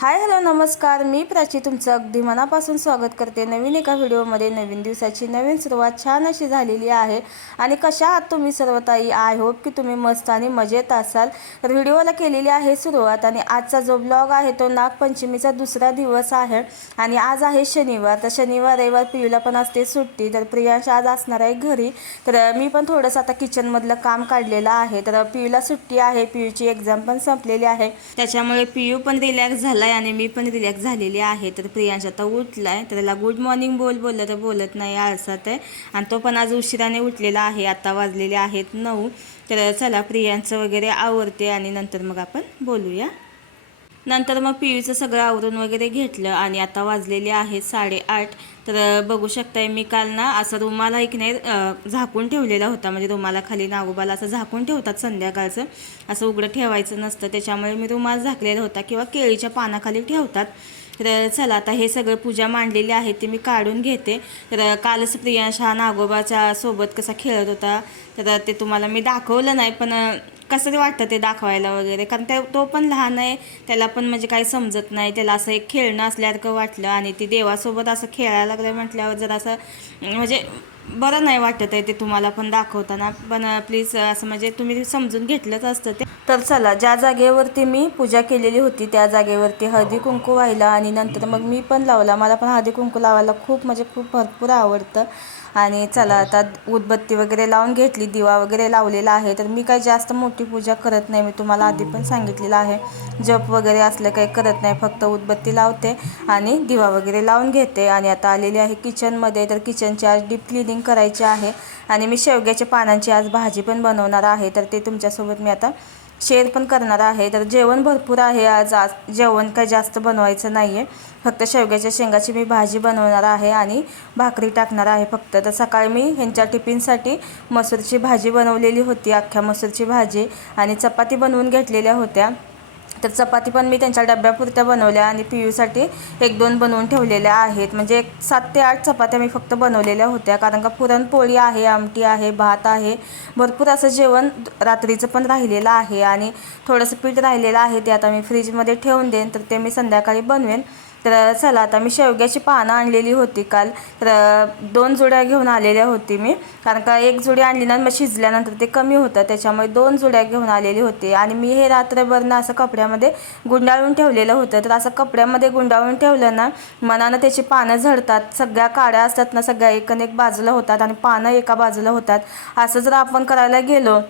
Hi hello नमस्कार. मी प्राची तुमचं अगदी मनापासून स्वागत करते. नवीन एका व्हिडिओमध्ये नवीन दिवसाची नवीन सुरुवात छान अशी झालेली आहे. आणि कशा आहात तुम्ही सर्व ताई आय होप की तुम्ही मस्त आणि मजेत असाल. तर व्हिडिओला केलेली आहे सुरुवात आणि आजचा जो ब्लॉग आहे तो नागपंचमीचा दुसरा दिवस आहे. आणि आज आहे शनिवार. तर शनिवार रविवार पियूला पण असते सुट्टी. तर प्रियांश आज असणार आहे घरी. तर मी पण थोडंसं आता किचनमधलं काम काढलेलं आहे. तर पियूला सुट्टी आहे. पियूची एक्झाम पण संपलेली आहे. त्याच्यामुळे पियू पण रिलॅक्स झाला आहे मी पण रिलॅक्स झालेली आहे. तर प्रियांश आता उठला तर त्याला गुड मॉर्निंग बोल बोललं तर बोलत नाही आळसात आहे. आणि तो पण आज उशिराने उठलेला आहे. आता वाजलेले आहेत नऊ. तर चला प्रियांचं वगैरे आवडते आणि नंतर मग आपण बोलूया. नंतर मग पियूचं सगळं आवरून वगैरे घेतलं आणि आता वाजलेले आहेत साडेआठ. तर बघू शकताय मी काल ना असं रुमाला एक नाही झाकून ठेवलेला होता. म्हणजे रुमाला खाली नागोबाला असं झाकून ठेवतात संध्याकाळचं. असं उघडं ठेवायचं नसतं. त्याच्यामुळे मी रुमाल झाकलेला होता किंवा केळीच्या पानाखाली ठेवतात. तर चला आता हे सगळं पूजा मांडलेली आहे ते मी काढून घेते. तर कालच प्रियांश हा नागोबाच्या सोबत कसा खेळत होता तर ते तुम्हाला मी दाखवलं नाही पण कसं ते वाटतं ते दाखवायला वगैरे? कारण ते तो पण लहान आहे त्याला पण म्हणजे काही समजत नाही. त्याला असं एक खेळणं असल्यासारखं वाटलं आणि ती देवासोबत असं खेळायला लागलं म्हटल्यावर जर असं म्हणजे बरं नाही वाटत आहे ते तुम्हाला पण दाखवताना. पण प्लीज असं म्हणजे तुम्ही समजून घेतलंच असतं ते. तर चला ज्या जागेवरती मी पूजा केलेली होती त्या जागेवरती हळदी कुंकू व्हायला आणि नंतर मग मी पण लावला. मला पण हळदी कुंकू लावायला खूप म्हणजे खूप भरपूर आवडतं. आणि चला आता उदबत्ती वगैरे लावून घेतली दिवा वगैरे लावलेला आहे. तर मी काही जास्त मोठी पूजा करत नाही मी तुम्हाला आधी पण सांगितलेलं आहे. जप वगैरे असलं काही करत नाही फक्त उदबत्ती लावते आणि दिवा वगैरे लावून घेते. आणि आता आलेली आहे किचनमध्ये तर किचनची आज डीप क्लिनिंग करायची आहे आणि मी शेवग्याच्या पानांची आज भाजी पण बनवणार आहे. तर ते तुमच्यासोबत मी आता शेअर पण करणार आहे. तर जेवण भरपूर आहे आज. आज जेवण काही जास्त बनवायचं नाही आहे फक्त शेवग्याच्या शेंगाची मी भाजी बनवणार आहे आणि भाकरी टाकणार आहे फक्त. तर सकाळी मी ह्यांच्या टिफिनसाठी मसूरची भाजी बनवलेली होती. अख्ख्या मसूरची भाजी आणि चपाती बनवून घेतलेल्या होत्या. तर चपाती पण मी त्यांच्या डब्यापुरत्या बनवल्या आणि पियूसाठी एक दोन बनवून ठेवलेल्या आहेत. म्हणजे एक सात ते आठ चपात्या मी फक्त बनवलेल्या होत्या. कारण का पुरणपोळी आहे आमटी आहे भात आहे. भरपूर असं जेवण रात्रीचं पण राहिलेलं आहे आणि थोडंसं पीठ राहिलेलं आहे ते आता मी फ्रीजमध्ये ठेवून देईन. तर ते मी संध्याकाळी बनवेन. तर चला आता मी शेवग्याची पानं आणलेली होती काल. तर दोन जुड्या घेऊन आलेल्या होती मी. कारण का एक जुडी आणली ना मग शिजल्यानंतर ते कमी होतं. त्याच्यामुळे दोन जुड्या घेऊन आलेली होती. आणि मी हे रात्रभर ना असं कपड्यामध्ये गुंडाळून ठेवलेलं होतं. तर असं कपड्यामध्ये गुंडाळून ठेवलं ना मनानं त्याची पानं झडतात. सगळ्या काड्या असतात ना सगळ्या एकन एक बाजूला होतात आणि पानं एका बाजूला होतात. असं जर आपण करायला गेलो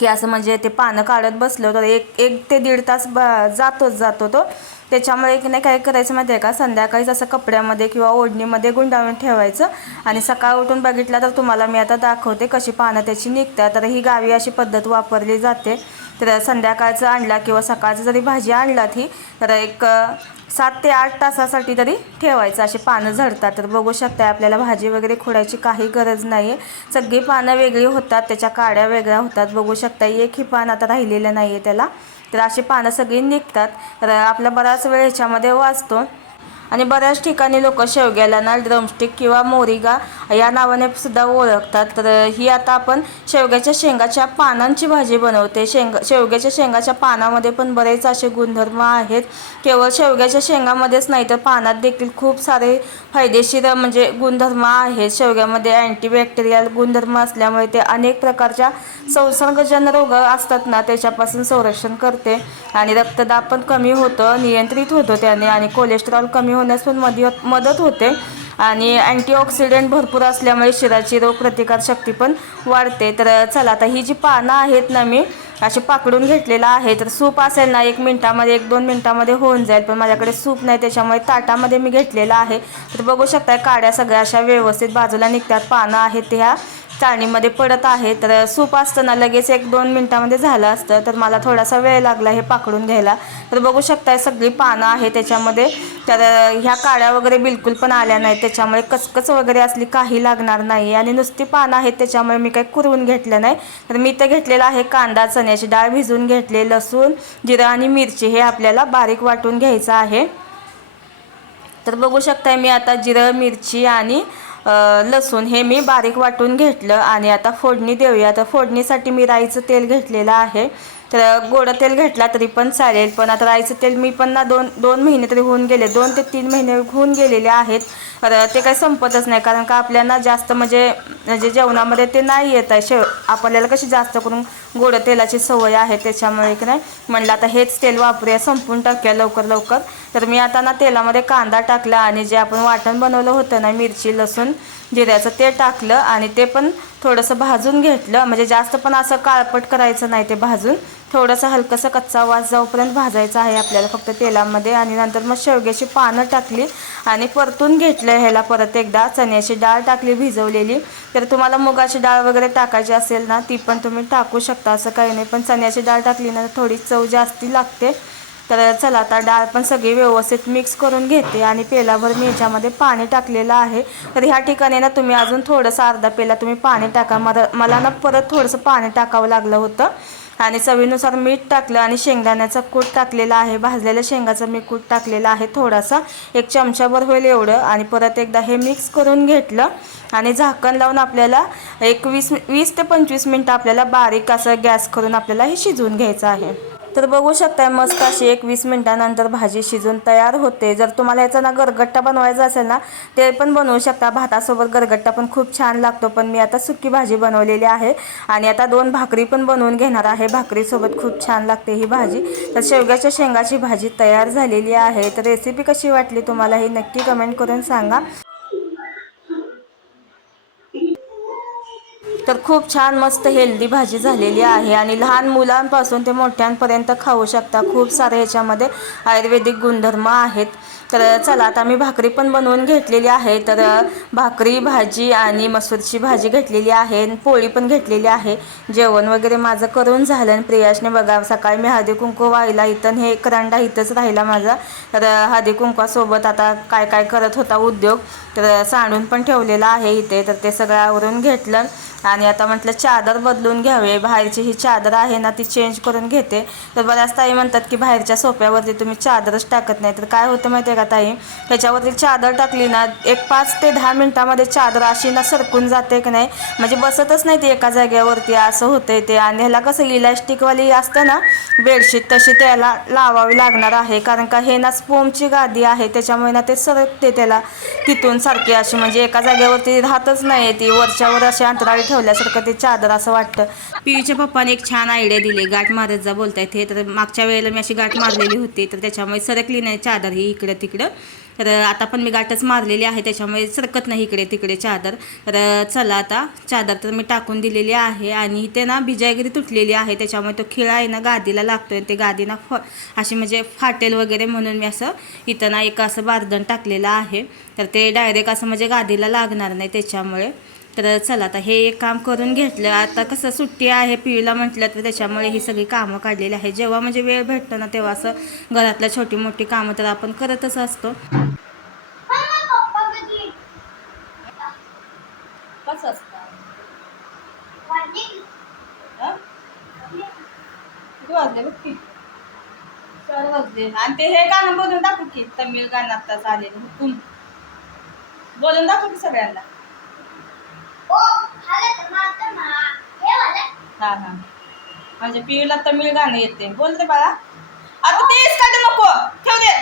की असं म्हणजे ते पानं काढत बसलो तर एक एक ते दीड तास ब जातोच जातो तो. त्याच्यामुळे की नाही काय करायचं माहिती आहे का? संध्याकाळीच असं कपड्यामध्ये किंवा ओढणीमध्ये गुंडाळून ठेवायचं आणि सकाळ उठून बघितलं तर तुम्हाला मी आता दाखवते कशी पानं त्याची निघतात. तर ही गावी अशी पद्धत वापरली जाते. तर संध्याकाळचं आणला किंवा सकाळचं जरी भाजी आणलात ही तर एक सात ते आठ तासासाठी तरी ठेवायचं. असे पानं झडतात. तर बघू शकता आपल्याला भाजी वगैरे खोडायची काही गरज नाही आहे सगळी पानं वेगळी होतात. त्याच्या काड्या वेगळ्या होतात. बघू शकता एकही पान आता राहिलेलं नाही आहे त्याला. तर अशी पानं सगळी निघतात. तर आपला बराच वेळ ह्याच्यामध्ये वाचतो. आणि बऱ्याच ठिकाणी लोक शेवग्याला ना ड्रमस्टिक किंवा मोरिगा या नावाने सुद्धा ओळखतात. तर ही आता आपण शेवग्याच्या शेंगाच्या पानांची भाजी बनवते. शेंग शेवग्याच्या शेंगाच्या पानामध्ये पण बरेच असे गुणधर्म आहेत. केवळ शेवग्याच्या शेंगामध्येच नाही तर पानात देखील खूप सारे फायदेशीर म्हणजे गुणधर्म आहेत. शेवग्यामध्ये अँटीबॅक्टेरियल गुणधर्म असल्यामुळे ते अनेक प्रकारच्या संसर्गजन्य रोग असतात ना त्याच्यापासून संरक्षण करते. आणि रक्तदाब पण कमी होतं नियंत्रित होतो त्याने आणि कोलेस्ट्रॉल कमी होण्यास पण मदत मदत होते. आणि अँटीऑक्सिडेंट भरपूर असल्यामुळे शरीराची रोगप्रतिकारशक्ती पण वाढते. तर चला आता ही जी पानं आहेत ना मी असे पाकडून घेतलेलं आहे. तर सूप असेल ना एक मिनटामध्ये एक दोन मिनटामध्ये होऊन जाईल. पण माझ्याकडे सूप नाही त्याच्यामुळे ताटामध्ये मी घेतलेलं आहे. तर बघू शकताय काड्या सगळ्या अशा व्यवस्थित बाजूला निघतात. पानं आहेत ह्या. चाळणीमध्ये पडत आहे. तर सूप असताना लगेच एक दोन मिनटामध्ये झालं असतं. तर मला थोडासा वेळ लागला हे पाकडून घ्यायला. तर बघू शकताय सगळी पानं आहे त्याच्यामध्ये. तर ह्या काळ्या वगैरे बिलकुल पण आल्या नाहीत. त्याच्यामुळे कचकच वगैरे असली काही लागणार नाही. आणि नुसती पानं आहेत त्याच्यामुळे मी काही कुरवून घेतलं नाही. तर मी तर घेतलेलं आहे कांदा चण्याची डाळ भिजवून घेतले लसूण जिरं आणि मिरची हे आपल्याला बारीक वाटून घ्यायचं आहे. तर बघू शकताय मी आता जिरं मिरची आणि लसूण हे मी बारीक वाटून घेतलं आणि आता फोडणी देऊया. तर फोडणीसाठी मी राईचं तेल घेतलेलं आहे. तर गोडं तेल घेतला तरी पण चालेल. पण आता राईचं तेल मी पण ना दोन दोन महिने तरी होऊन गेले. दोन ते तीन महिने होऊन गेलेले आहेत. तर ते काही संपतच नाही. कारण का आपल्याला जास्त म्हणजे म्हणजे जेवणामध्ये ते नाही येत आहे. शेव आपल्याला कशी जास्त करून गोडं तेलाची सवय आहे त्याच्यामुळे की नाही? म्हणलं आता हेच तेल वापरूया. संपून टाकूया लवकर लवकर. तर मी आता ना तेलामध्ये कांदा टाकला आणि जे आपण वाटण बनवलं होतं ना मिरची लसूण जिऱ्याचं ते टाकलं आणि ते पण थोडंसं भाजून घेतलं. म्हणजे जास्त पण असं काळपट करायचं नाही ते भाजून. थोडंसं हलकंसं कच्चा वास जाऊपर्यंत भाजायचं आहे आपल्याला फक्त तेलामध्ये. आणि नंतर मग शेवग्याची पानं टाकली आणि परतून घेतलं ह्याला परत एकदा. चण्याची डाळ टाकली भिजवलेली. तर तुम्हाला मुगाची डाळ वगैरे टाकायची असेल ना ती पण तुम्ही टाकू शकता. असं काही नाही. पण चण्याची डाळ टाकली ना थोडी चव जास्ती लागते. तर चला आता डाळ पण सगळी व्यवस्थित मिक्स करून घेते आणि पेलाभर मी याच्यामध्ये पाणी टाकलेलं आहे. तर ह्या ठिकाणी ना तुम्ही अजून थोडंसं अर्धा पेला तुम्ही पाणी टाका. मला मला ना परत थोडंसं पाणी टाकावं लागलं होतं. आणि चवीनुसार मीठ टाकलं आणि शेंगदाण्याचा कूट टाकलेला आहे. भाजलेल्या शेंगाचं मी कूट टाकलेला आहे थोडासा. एक चमचाभर होईल एवढं. आणि परत एकदा हे मिक्स करून घेतलं. आणि झाकण लावून आपल्याला एक वीस वीस ते पंचवीस मिनटं आपल्याला बारीक असं गॅस करून आपल्याला हे शिजवून घ्यायचं आहे. तर बघू शकताय मस्त अशी एक वीस मिनटानंतर भाजी शिजून तयार होते. जर तुम्हाला याचा ना गरगट्टा बनवायचा असेल ना ते पण बनवू शकता. भातासोबत गरगट्टा पण खूप छान लागतो पण मी आता सुकी भाजी बनवलेली आहे आणि आता दोन भाकरी पण बनवून घेणार आहे. भाकरीसोबत खूप छान लागते ही भाजी. तर शेवग्याच्या शेंगाची भाजी तयार झालेली आहे. तर रेसिपी कशी वाटली तुम्हाला हे नक्की कमेंट करून सांगा. तर खूप छान मस्त हेल्दी भाजी झालेली आहे. आणि लहान मुलांपासून ते मोठ्यांपर्यंत खाऊ शकता. खूप सारे ह्याच्यामध्ये आयुर्वेदिक गुणधर्म आहेत. तर चला आता मी भाकरी पण बनवून घेतलेली आहे. तर भाकरी भाजी आणि मसूरची भाजी घेतलेली आहे पोळी पण घेतलेली आहे. जेवण वगैरे माझं करून झालं आणि प्रियाशने बघा सकाळी मी हळदी कुंकू व्हायला इथं. हे करंडा इथंच राहिला माझा. तर हळदी कुंकवासोबत आता काय काय करत होता उद्योग तर सांडून पण ठेवलेला आहे इथे. तर ते सगळं आवरून घेतलं. आणि आता म्हटलं चादर बदलून घ्यावे. बाहेरची ही चादर आहे ना ती चेंज करून घेते. तर बऱ्याच ताई म्हणतात की बाहेरच्या सोप्यावरती तुम्ही चादरच टाकत नाही. तर काय होतं माहिती आहे का ताई? ह्याच्यावरती चादर टाकली ना एक पाच ते दहा मिनटामध्ये चादर अशी ना सरकून जाते की नाही? म्हणजे बसतच नाही ती एका जागेवरती असं होतंय ते. आणि ह्याला कसं इलॅस्टिकवाली असतं ना बेडशीट तशी त्याला लावावी लागणार आहे. कारण का हे ना स्पोमची गादी आहे त्याच्यामुळे ना ते सरकते त्याला. तिथून सारखी अशी म्हणजे एका जागेवरती राहतच नाही ती. वरच्यावर अशी अंतराळी ठेवल्यासारखं ते चादर असं वाटतं. पियूच्या पप्पाने एक छान आयडिया दिली. गाठ मारत जा बोलतायत हे. तर मागच्या वेळेला मी अशी गाठ मारलेली होती. तर त्याच्यामुळे सरकली नाही चादर ही इकडं तिकडं. तर आता पण मी गाठच मारलेली आहे. त्याच्यामुळे सरकत नाही इकडे तिकडे चादर. तर चला आता चादर तर मी टाकून दिलेली आहे. आणि इथे ना बिजागिरी तुटलेली आहे. त्याच्यामुळे तो खिळा आहे ना गादीला लागतोय. ते गादी ना फ अशी म्हणजे फाटेल वगैरे म्हणून मी असं इथं ना एक असं बारदण टाकलेलं आहे. तर ते डायरेक्ट असं म्हणजे गादीला लागणार नाही त्याच्यामुळे. तर चला आता हे एक काम करून घेतलं. आता कसं सुट्टी आहे पियूला म्हटलं तर त्याच्यामुळे ही सगळी कामं काढलेली आहे. जेव्हा म्हणजे वेळ भेटतो ना तेव्हा असं घरातल्या छोटी मोठी कामं तर आपण करतच असतो. आणि ते हे गाणं बोलून दाखव की तमिळ गाणं आत्ताच आलेलं हुकुम. बोलून दाखव की सगळ्यांना. हा हा. माझ्या पिऊला तमिळ गाणं येते. बोलते बाळा. आता तेच काढू नको. ठेव दे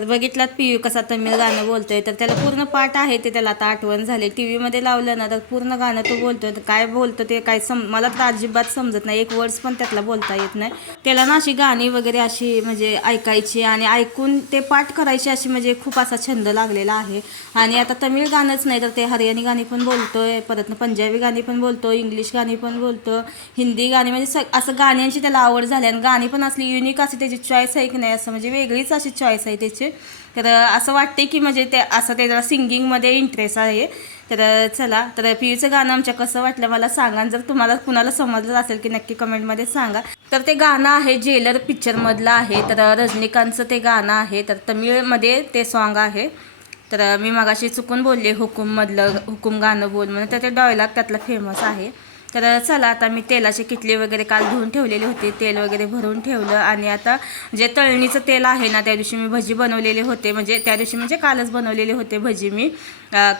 तर बघितलात पियू कसा तमिळ गाणं बोलतोय. तर त्याला पूर्ण पाठ आहे ते त्याला आता आठवण झाली. टी व्हीमध्ये लावलं ना तर पूर्ण गाणं तो बोलतोय. तर काय बोलतो ते काय सम मला तर अजिबात समजत नाही. एक वर्ड्स पण त्यातला बोलता येत नाही. त्याला ना अशी गाणी वगैरे अशी म्हणजे ऐकायची आणि ऐकून ते पाठ करायची अशी म्हणजे खूप असा छंद लागलेला आहे. आणि आता तमिळ गाणंच नाही तर ते हरियाणी गाणी पण बोलतोय. परत पंजाबी गाणी पण बोलतो इंग्लिश गाणी पण बोलतो हिंदी गाणी म्हणजे सग असं गाण्यांची त्याला आवड झाली. आणि गाणी पण असली युनिक अशी त्याची चॉईस आहे की नाही असं म्हणजे वेगळीच अशी चॉईस आहे त्याची. तर असं वाटते की म्हणजे ते असं त्याला सिंगिंगमध्ये इंटरेस्ट आहे. तर चला तर पियूचं गाणं आमच्या कसं वाटलं मला सांगा. जर तुम्हाला कुणाला समजलं असेल की नक्की कमेंटमध्ये सांगा. तर ते गाणं आहे जेलर पिक्चरमधलं आहे. तर रजनीकांतचं ते गाणं आहे. तर तमिळमध्ये ते सॉन्ग आहे. तर मी मगाशी चुकून बोलले हुकुममधलं हुकुम गाणं बोल म्हणून. तर ते डॉयलॉग त्यातला फेमस आहे. तर चला आता मी तेलाची किटली वगैरे काल धुवून ठेवलेली होती. तेल वगैरे भरून ठेवलं आणि आता जे तळणीचं तेल आहे ना त्या दिवशी मी भजी बनवलेले होते. म्हणजे त्या दिवशी म्हणजे कालच बनवलेले होते भजी मी.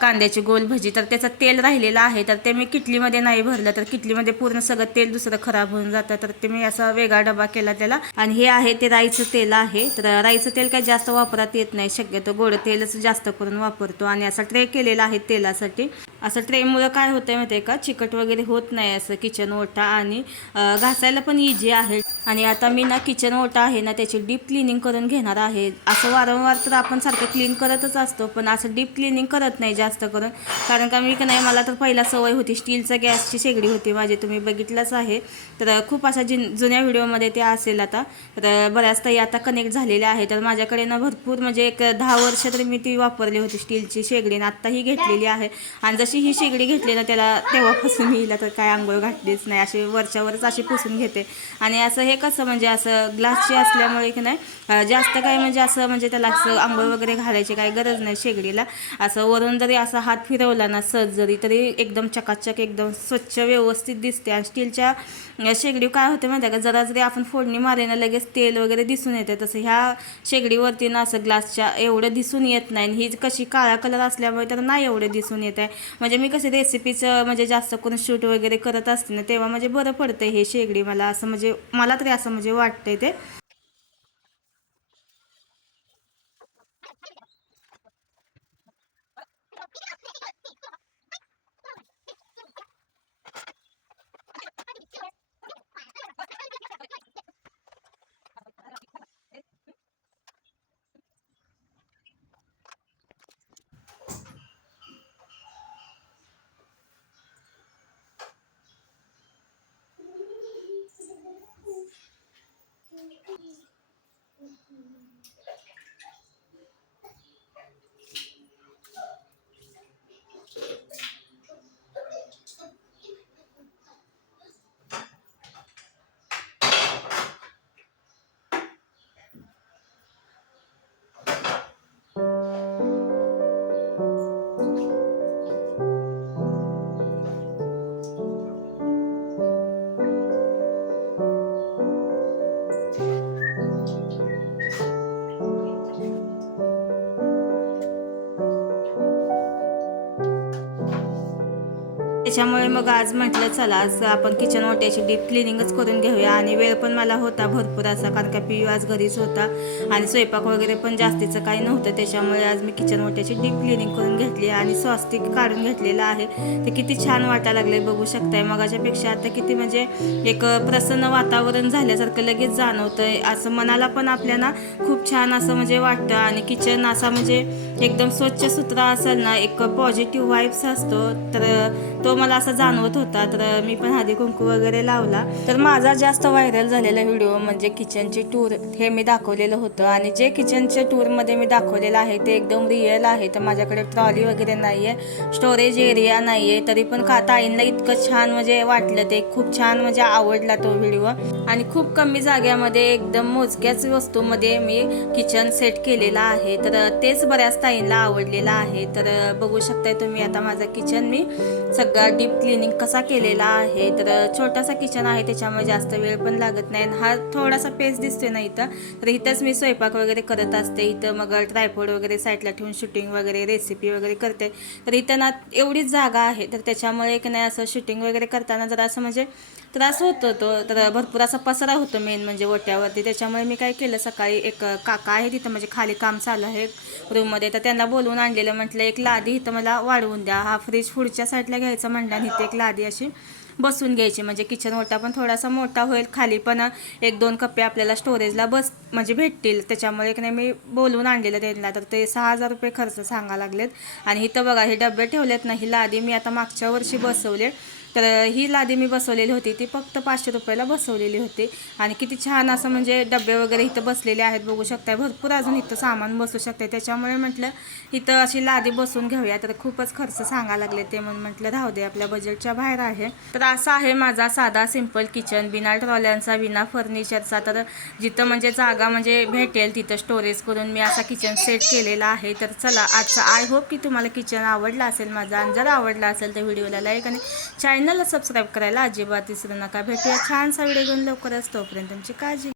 कांद्याची गोल भजी. तर त्याचं तेल राहिलेलं आहे. तर ते मी किटलीमध्ये नाही भरलं. तर किटलीमध्ये पूर्ण सगळं तेल दुसरं खराब होऊन जातं. तर ते मी असा वेगळा डबा केला त्याला. आणि हे आहे ते राईचं तेल आहे. तर राईचं तेल काय जास्त वापरात येत नाही. शक्यतो गोड तेलच जास्त करून वापरतो. आणि असा ट्रे केलेला आहे तेलासाठी. असं ट्रेमुळं काय होतं माहिती आहे का? चिकट वगैरे होत नाही. नाही असं किचन ओटा आणि घासायला पण इझी आहे. आणि आता मी ना किचन ओटा आहे ना त्याची डीप क्लिनिंग करून घेणार आहे. असं वारंवार तर आपण सारखं क्लीन करतच असतो पण असं डीप क्लिनिंग करत नाही जास्त करून. कारण का मी का नाही मला तर पहिला सवय होती स्टीलचा गॅसची शेगडी होती माझी तुम्ही बघितलंच आहे. तर खूप अशा जिन जुन्या व्हिडिओमध्ये ते असेल आता. तर बऱ्याच ताई आता कनेक्ट झालेल्या आहे तर माझ्याकडे ना भरपूर म्हणजे एक दहा वर्ष तरी मी ती वापरली होती स्टीलची शेगडी. आणि आत्ता ही घेतलेली आहे. आणि जशी ही शेगडी घेतली ना त्याला तेव्हापासून येईल तर काय आंघोळ घातलीच नाही अशी वरच्यावरच अशी पुसून घेते. आणि असं हे कसं म्हणजे असं ग्लासची असल्यामुळे की नाही जास्त काय म्हणजे असं म्हणजे त्याला असं आंघोळ वगैरे घालायची काही गरज नाही शेगडीला. असं वरून जरी असा हात फिरवला ना सहज जरी तरी एकदम चकाचक एकदम स्वच्छ व्यवस्थित दिसते. आणि स्टीलच्या शेगडी काय होते माहिती आहे का? जरा जरी आपण फोडणी मारे ना लगेच तेल वगैरे दिसून येते. तसं ह्या शेगडीवरती ना असं ग्लासच्या एवढं दिसून येत नाही. आणि ही कशी काळा कलर असल्यामुळे तर नाही एवढं दिसून येत आहे. म्हणजे मी कसे रेसिपीचं म्हणजे जास्त करून शूट वगैरे करत असते ना तेव्हा म्हणजे बरं पडतं हे शेगडी मला असं म्हणजे मला तरी असं म्हणजे वाटतंय ते. त्याच्यामुळे मग आज म्हटलं चला आज आपण किचन ओट्याची डीप क्लिनिंगच करून घेऊया. आणि वेळ पण मला होता भरपूर असा कारण का पियू आज घरीच होता. आणि स्वयंपाक वगैरे पण जास्तीचं काही नव्हतं. त्याच्यामुळे आज मी किचन ओट्याची डीप क्लिनिंग करून घेतली आणि स्वस्तिक काढून घेतलेलं आहे. ते किती छान वाटायला लागले बघू शकताय. मगाच्यापेक्षा आता किती म्हणजे एक प्रसन्न वातावरण झाल्यासारखं लगेच जाणवतंय. असं मनाला पण आपल्याला खूप छान असं म्हणजे वाटतं. आणि किचन असा म्हणजे एकदम स्वच्छ सुथरा असेल ना एक पॉझिटिव्ह वाईब्स असतो. तर तो मला असा जाणवत होता तर मी पण हळदी कुंकू वगैरे लावला. तर माझा जास्त व्हायरल झालेला व्हिडिओ म्हणजे किचनची टूर हे मी दाखवलेलं होतं. आणि जे किचनच्या टूरमध्ये मी दाखवलेलं आहे ते एकदम रिअल आहे. तर माझ्याकडे ट्रॉली वगैरे नाही आहे स्टोरेज एरिया नाही आहे तरी पण का ताईंना इतकं छान म्हणजे वाटलं ते. खूप छान म्हणजे आवडला तो व्हिडिओ. आणि खूप कमी जाग्यामध्ये एकदम मोजक्याच वस्तूमध्ये मी किचन सेट केलेलं आहे. तर तेच बऱ्याच ताईंना आवडलेलं आहे. तर बघू शकताय तुम्ही आता माझं किचन मी सगळा डीप क्लिनिंग कसा केलेला आहे तर छोटासा किचन आहे त्याच्यामुळे जास्त वेळ पण लागत नाही. आणि हा थोडासा पेस दिसतोय ना इथं. तर इथंच मी स्वयंपाक वगैरे करत असते. इथं मग ट्रायफोड वगैरे साईडला ठेवून शूटिंग वगैरे रेसिपी वगैरे करते. तर इथं ना एवढीच जागा आहे तर त्याच्यामुळे की नाही असं शूटिंग वगैरे करताना जरा असं म्हणजे त्रास होतो तो. तर भरपूर असा पसरा होतो मेन म्हणजे ओट्यावरती. त्याच्यामुळे मी काय केलं सकाळी एक काका आहे तिथं म्हणजे खाली काम चालू आहे रूममध्ये तर त्यांना बोलवून आणलेलं म्हटलं एक लादी इथं मला वाढवून द्या. हा फ्रीज पुढच्या साईडला घ्यायचा म्हणलं आणि इथे एक लादी अशी बसून घ्यायची. म्हणजे किचन ओटा पण थोडासा मोठा होईल. खाली पण एक दोन कप्पे आपल्याला स्टोरेजला बस म्हणजे भेटतील. त्याच्यामुळे की नाही मी बोलवून आणलेलं त्यांना. तर ते सहा हजार रुपये खर्च सांगा लागलेत. आणि इथं बघा हे डबे ठेवलेत ना ही लादी मी आता मागच्या वर्षी बसवले. तर ही लादी मी बसवलेली होती. ती फक्त पाचशे रुपयाला बसवलेली होती. आणि किती छान असं म्हणजे डबे वगैरे इथं बसलेले आहेत. बघू शकताय. भरपूर अजून इथं सामान बसू शकते त्याच्यामुळे म्हटलं इथं अशी लादी बसून घेऊया. तर खूपच खर्च सांगा लागले ते म्हणून म्हटलं राहू दे आपल्या बजेटच्या बाहेर आहे. तर असा आहे माझा साधा सिंपल किचन बिना ट्रॉल्यांचा बिना फर्निचरचा तर जिथं म्हणजे जागा म्हणजे भेटेल तिथं स्टोरेज करून मी असा किचन सेट केलेला आहे. तर चला आजचा आय होप की तुम्हाला किचन आवडला असेल माझा. आणि जर आवडला असेल तर व्हिडिओला लाईक आणि चॅनलला सबस्क्राईब करायला अजिबात विसरू नका. भेटूया छानसा व्हिडिओ घेऊन लवकरच तोपर्यंत तुमची काळजी